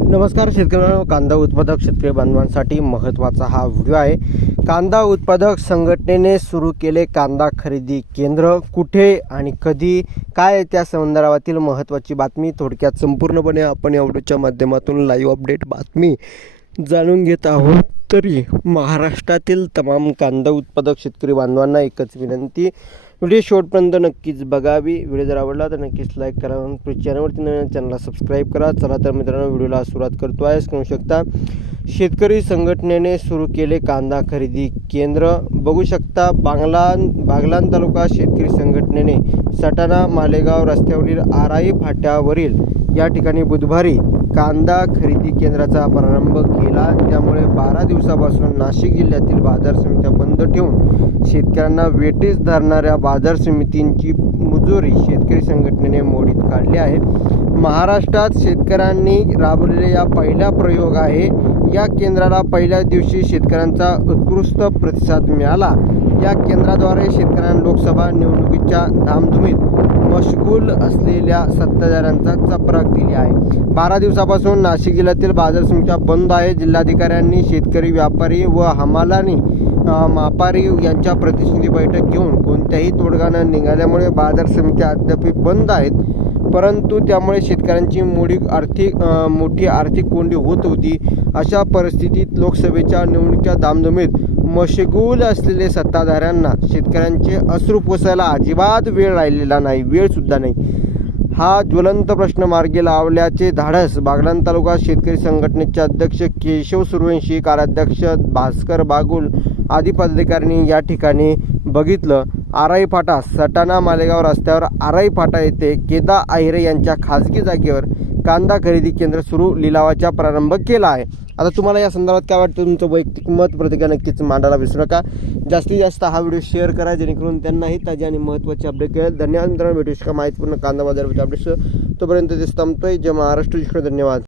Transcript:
नमस्कार शेतकऱ्यांनो. कांदा उत्पादक शेतकरी बांधवांसाठी महत्त्वाचा हा व्हिडिओ आहे. कांदा उत्पादक संघटनेने सुरू केले कांदा खरेदी केंद्र. कुठे आणि कधी काय त्या संदर्भातील महत्त्वाची बातमी थोडक्यात संपूर्णपणे आपण या व्हिडिओच्या माध्यमातून लाईव्ह अपडेट बातमी जाणून घेत आहोत. तरी महाराष्ट्रातील तमाम कांदा उत्पादक शेतकरी बांधवांना एकच विनंती व्हिडिओ शेवटपर्यंत नक्कीच बघावी. व्हिडिओ जर आवडला तर नक्कीच लाईक करा. प्लीज चॅनलवरती नवीन चॅनलला सबस्क्राईब करा. चला तर मित्रांनो व्हिडिओला सुरुवात करतो. आहे करू शकता? शेतकरी संघटनेने सुरू केले कांदा खरेदी केंद्र. बघू शकता बांगलान बागलान तालुका शेतकरी संघटनेने सटाणा मालेगाव रस्त्यावरील आराई फाट्यावरील या ठिकाणी बुधवारी कांदा खरेदी केंद्राचा प्रारंभ केला. त्यामुळे बारा दिवसापासून नाशिक जिल्ह्यातील बाजार समित्या बंद ठेवून शेतकऱ्यांना वेटीस धरणाऱ्या बाजार समितींची मुजोरी शेतकरी संघटनेने मोडीत काढली आहे. महाराष्ट्रात शेतकऱ्यांनी राबवलेला या पहिला प्रयोग आहे. या केंद्राला पहिल्या दिवशी शेतकऱ्यांचा उत्कृष्ट प्रतिसाद मिळाला. या केंद्राद्वारे शेतकऱ्यांना लोकसभा निवडणुकीच्या धामधुमीत मशगूल असलेल्या सत्ताधाऱ्यांचा चपराक दिली आहे. बारा दिवसापासून नाशिक जिल्ह्यातील बाजार समित्या बंद आहे. जिल्हाधिकाऱ्यांनी शेतकरी व्यापारी व हमालानी मापारी यांच्या प्रतिनिधी बैठक घेऊन कोणत्याही तोडगानं निघाल्यामुळे बाजार समित्या अद्याप बंद आहेत. परंतु त्यामुळे शेतकऱ्यांची मोठी आर्थिक मोठी आर्थिक कोंडी होत होती. अशा परिस्थितीत लोकसभेच्या निवडणुकीच्या दामधुमीत मशगूल असलेले सत्ताधाऱ्यांना शेतकऱ्यांचे अश्रू पोसायला अजिबात वेळ राहिलेला नाही वेळसुद्धा नाही. हा ज्वलंत प्रश्न मार्गी लावल्याचे धाडस बागलाण तालुका शेतकरी संघटनेचे अध्यक्ष केशव सूर्यवंशी कार्याध्यक्ष भास्कर बागुल आदी पदाधिकाऱ्यांनी या ठिकाणी बघितलं. आराई फाटा सटाणा मालेगाव रस्त्यावर आराई फाटा येथे केदा आहिरे यांच्या खाजगी जागेवर कांदा खरेदी केंद्र सुरू लिलावाचा प्रारंभ केला आहे. आता तुम्हाला या संदर्भात काय वाटतं? तुमचं वैयक्तिक मत प्रतिक्रिया नक्कीच मांडायला विसरू नका. जास्तीत जास्त हा व्हिडिओ शेअर करा जेणेकरून त्यांनाही ताजे आणि महत्त्वाचे अपडेट कळेल. धन्यवाद मित्रांनो भेटू का माहितीपूर्ण कांदा बाजाराचे अपडेट्स तोपर्यंत ते थांबतोय जय महाराष्ट्र जिकडे धन्यवाद.